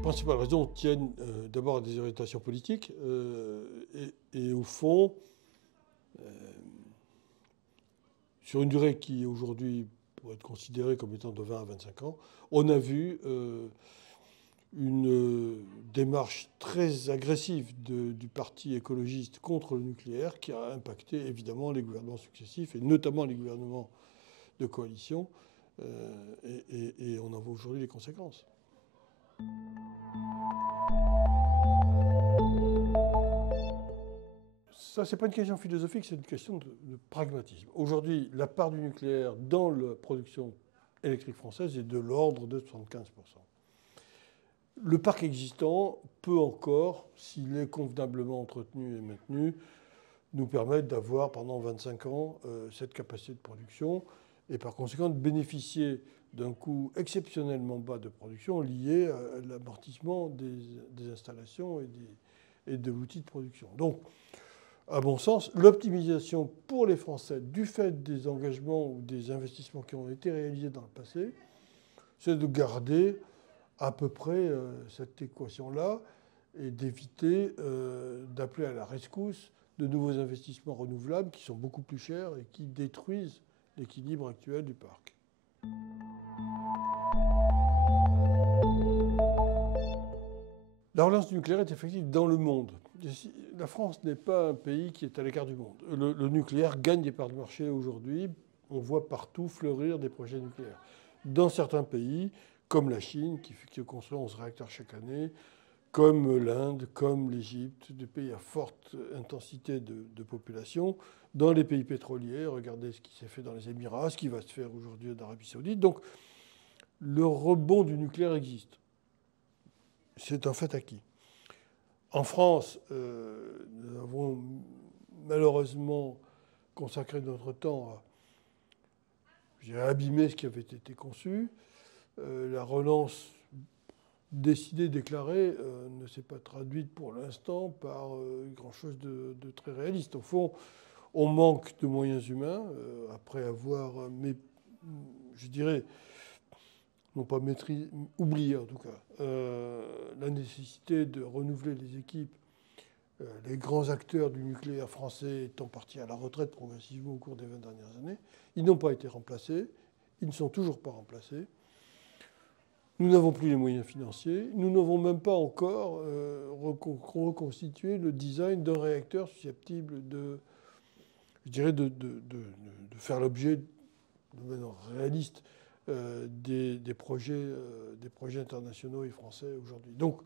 Les principales raisons tiennent d'abord à des orientations politiques et au fond, sur une durée qui aujourd'hui pourrait être considérée comme étant de 20 à 25 ans, on a vu une démarche très agressive du parti écologiste contre le nucléaire qui a impacté évidemment les gouvernements successifs et notamment les gouvernements de coalition et on en voit aujourd'hui les conséquences. Ça, c'est pas une question philosophique, c'est une question de pragmatisme. Aujourd'hui, la part du nucléaire dans la production électrique française est de l'ordre de 75%. Le parc existant peut encore, s'il est convenablement entretenu et maintenu, nous permettre d'avoir pendant 25 ans cette capacité de production et par conséquent de bénéficier d'un coût exceptionnellement bas de production lié à l'amortissement des installations et de l'outil de production. Donc, à mon sens, l'optimisation pour les Français du fait des engagements ou des investissements qui ont été réalisés dans le passé, c'est de garder à peu près cette équation-là et d'éviter d'appeler à la rescousse de nouveaux investissements renouvelables qui sont beaucoup plus chers et qui détruisent l'équilibre actuel du parc. La relance du nucléaire est effective dans le monde. La France n'est pas un pays qui est à l'écart du monde. Le nucléaire gagne des parts de marché aujourd'hui. On voit partout fleurir des projets nucléaires. Dans certains pays, comme la Chine, qui construit 11 réacteurs chaque année, comme l'Inde, comme l'Égypte, des pays à forte intensité de population. Dans les pays pétroliers, regardez ce qui s'est fait dans les Émirats, ce qui va se faire aujourd'hui en Arabie Saoudite. Donc, le rebond du nucléaire existe. C'est un fait acquis. En France, nous avons malheureusement consacré notre temps à abîmer ce qui avait été conçu. La relance décidée, déclarée, ne s'est pas traduite pour l'instant par grand-chose de très réaliste. Au fond, on manque de moyens humains, après avoir, je dirais, non pas oublié en tout cas, la nécessité de renouveler les équipes, les grands acteurs du nucléaire français étant partis à la retraite progressivement au cours des 20 dernières années. Ils n'ont pas été remplacés, ils ne sont toujours pas remplacés. Nous n'avons plus les moyens financiers, nous n'avons même pas encore reconstitué le design d'un réacteur susceptible de, je dirais, de faire l'objet, de manière réaliste, des projets internationaux et français aujourd'hui. Donc,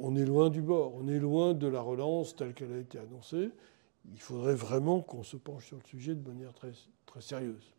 on est loin du bord, on est loin de la relance telle qu'elle a été annoncée. Il faudrait vraiment qu'on se penche sur le sujet de manière très, très sérieuse.